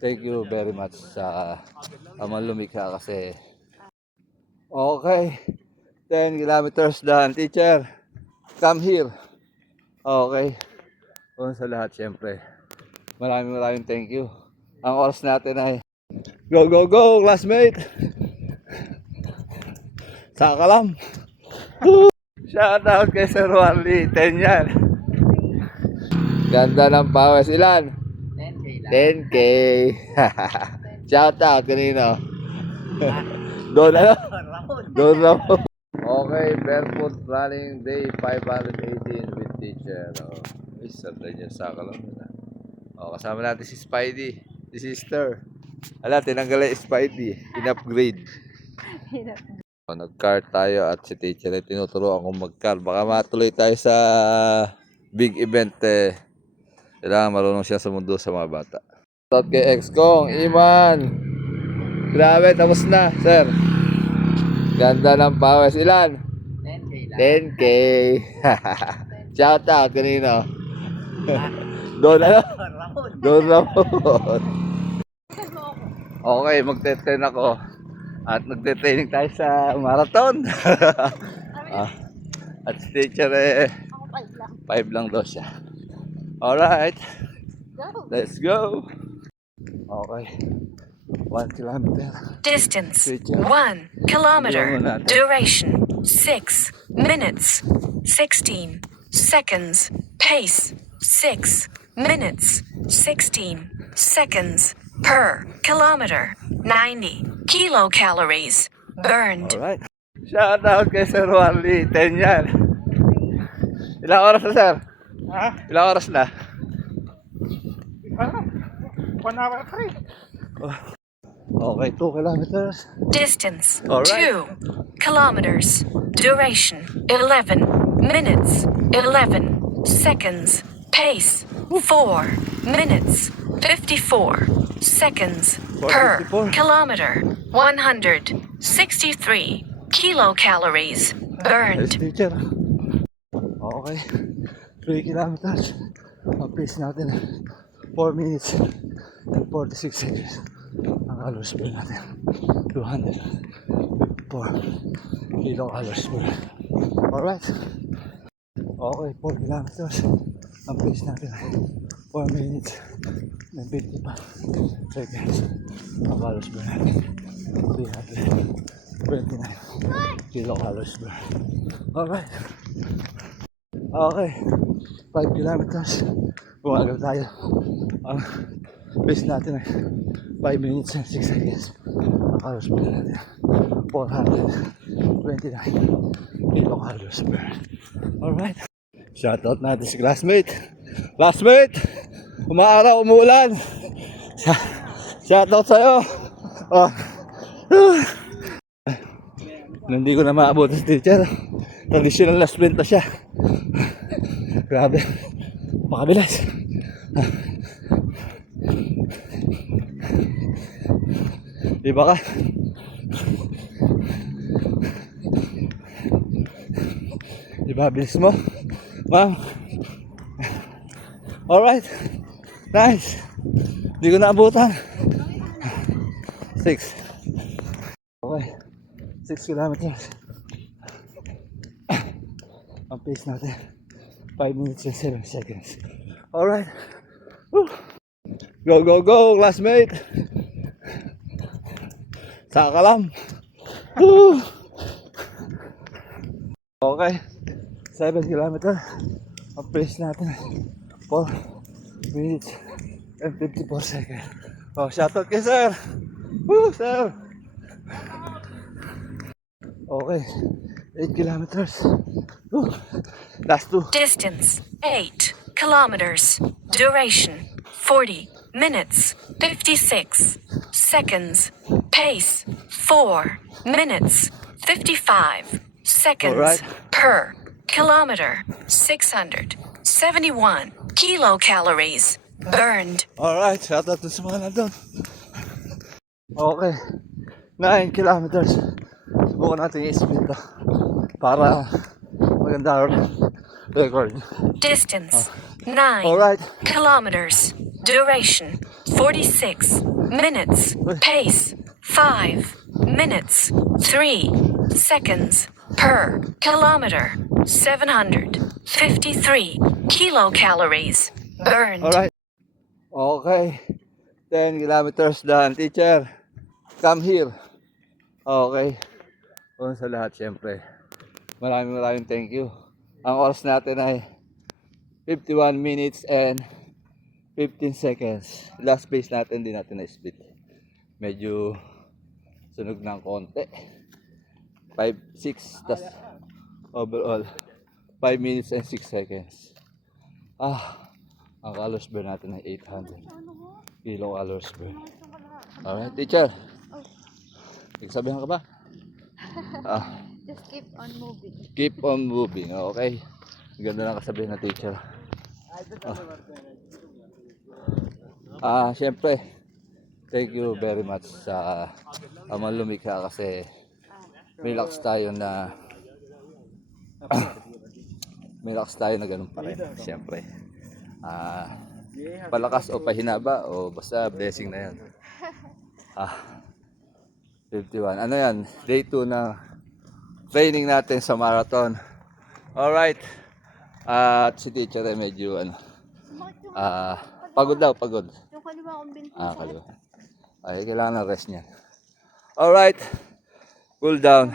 Thank you very much sa Amang Lumikha kasi. Okay. 10 kilometers done. Teacher, come here. Okay. Kung sa lahat, syempre. Maraming thank you. Ang oras natin ay go, go, go, classmate! Saka lang. Shout out kay Sir Warley. 10 yan. Ganda ng pawis. Ilan? 10K. Shout out kanino? Doon ano? Doon Ramon. Okay, barefoot running day 518 with teacher. Sabay niya saka lang. Kasama natin si Spidey, si sister. Tinanggal yung Spidey. In-upgrade. Nag-car tayo at si teacher ay tinuturuan kung mag-car. Baka matuloy tayo sa big event Kailangan marunong siya sumundo sa mga bata. Shout kay ex-kong, Iman. Grabe, tapos na, sir. Ganda ng pawis. Ilan? 10K. Shout out kanino? Doon ano? Doon Ramon. Okay, magte-train ako. At nagte-training tayo sa marathon. At si teacher 5 lang daw siya. Alright. Let's go. Okay. 1 kilometer. Distance 1 kilometer. Duration 6 minutes 16 seconds. Pace 6 minutes 16 seconds per kilometer. 90 kilocalories burned. Alright. Shout out kay Sir Warley. 10 yan. Ilang oras na, sir? Ha? Ilang oras na? 1 hour 3. Okay, 2 kilometers. Distance Alright. 2 kilometers. Duration 11 minutes 11 seconds. Pace 4 minutes 54 seconds per 54. kilometer. 163 kilocalories Yes, burned. teacher. Okay. 3 kilometers. Ang pace natin 4 minutes and 46 seconds. Ang calories per natin 254 kilocalories per. Alright. Okay, 4 kilometers. Ang pace natin 4 minutes and 55 seconds. Ang calories per natin 329 kilocalories per. Alright. Okay. 5 kilometers. Bumagal tayo. Ang pace natin ay 5 minutes and 6 seconds. Ang calories per natin 429 kilocalories per. Alright. Shoutout natin si classmate. Classmate! Umaaraw, umuulan. Shoutout sa'yo. Hindi ko na maabot sa teacher. Traditional last sprint na siya. Grabe. Makabilis. Iba ka. Diba, bilis mo? Ma'am. Alright. Nice. Hindi ko naabutan. 6. Okay. 6 kilometers. Ang pace natin 5 minutes and 7 seconds. Alright. Woo. Go, go, go, classmate. Saka lang. Woo. Okay. 7 kilometers. Ang pace natin 4 minutes and 54 seconds. Shoutout kay sir. Woo, sir. Okay. 8 kilometers. Last 2. Distance 8 kilometers. Duration 40 minutes 56 seconds. Pace 4 minutes 55 seconds Alright. per kilometer. 671 kilocalories burned. Alright, shoutout sa mga nandun. Okay. 9 kilometers. Subukan natin yung speed to para maganda record. Distance 9 Alright. kilometers. Duration 46 minutes. Pace 5 minutes 3 seconds per kilometer. 753 kilocalories burned. Alright. Okay. 10 kilometers done. Teacher, come here. Okay. Una sa lahat, syempre. Maraming thank you. Ang oras natin ay 51 minutes and 15 seconds. Last pace natin, di natin na-split. Medyo sunog ng konti. 5, 6, tas overall 5 minutes and 6 seconds. Ang calories burn natin ay 800 kilocalories burn. Alright, teacher. Nagsabihan ka ba? Just keep on moving. Keep on moving, okay? Ang ganda ng kasabihan ng teacher. Siyempre, thank you very much sa Amang Lumikha kasi may lakas tayo na ganun pa rin, siyempre. Palakas o pahinaba o basta blessing na yan. 51. Ano yan? Day 2 na training natin sa marathon. Alright. At si teacher ay medyo pagod daw, pagod. Yung kaliwa kong binti. Kaliwa. Ay, kailangan ng rest niyan. Alright. Cool down.